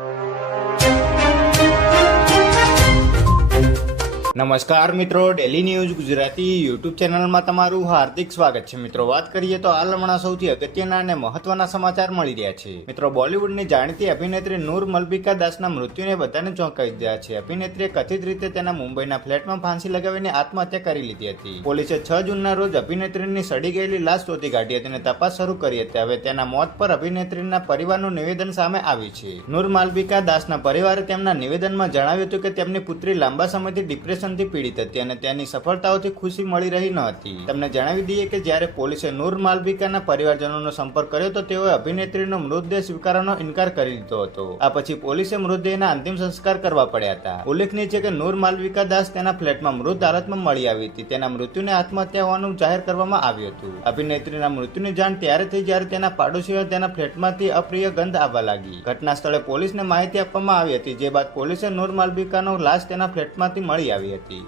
you. નમસ્કાર મિત્રો daily news Gujarati YouTube ચેનલમાં તમારું હાર્દિક સ્વાગત છે. મિત્રો, વાત કરીએ તો હાલ હમણાં સૌથી અગત્યના અને મહત્વના સમાચાર મળી રહ્યા છે. મિત્રો, બોલિવૂડની જાણીતી અભિનેત્રી નૂર મલ્બિકા દાસના મૃત્યુને બધાને ચોંકાવી દીધા છે. અભિનેત્રીએ કથિત રીતે તેના મુંબઈના ફ્લેટમાં ફાંસી લગાવીને આત્મહત્યા કરી લીધી હતી. પોલીસે છ જૂનના રોજ અભિનેત્રીની સડી ગયેલી લાશ શોધી કાઢી હતી અને તપાસ શરૂ કરી હતી. હવે તેના મોત પર અભિનેત્રીના પરિવારનું નિવેદન સામે આવ્યું છે. નૂર માલબિકા દાસના પરિવારે તેમના નિવેદનમાં જણાવ્યું હતું કે તેમની પુત્રી લાંબા સમયથી ડિપ્રેશનથી પીડિત હતી અને તેની સફળતાઓથી ખુશી મળી રહી ન હતી. તમને જણાવી દઈએ કે જ્યારે પોલીસે નૂર માલવિકાના પરિવારજનોનો સંપર્ક કર્યો તો તેઓએ અભિનેત્રીનો મૃતદેહ સ્વીકારવાનો ઇનકાર કરી દીધો હતો. આ પછી પોલીસે મૃતદેહના અંતિમ સંસ્કાર કરવા પડ્યા હતા. ઉલ્લેખનીય છે કે નૂર માલવિકા દાસ તેના ફ્લેટમાં મૃત હાલતમાં મળી આવી હતી. તેના મૃત્યુને આત્મહત્યા હોવાનું જાહેર કરવામાં આવ્યું હતું. અભિનેત્રીના મૃત્યુની જાણ ત્યારે થઈ જ્યારે તેના પાડોશીઓ તેના ફ્લેટમાંથી અપ્રિય ગંધ આવવા લાગી. ઘટના સ્થળે પોલીસને માહિતી આપવામાં આવી હતી, જે બાદ પોલીસે નૂર માલવિકાનો લાશ તેના ફ્લેટમાંથી મળી આવી હતી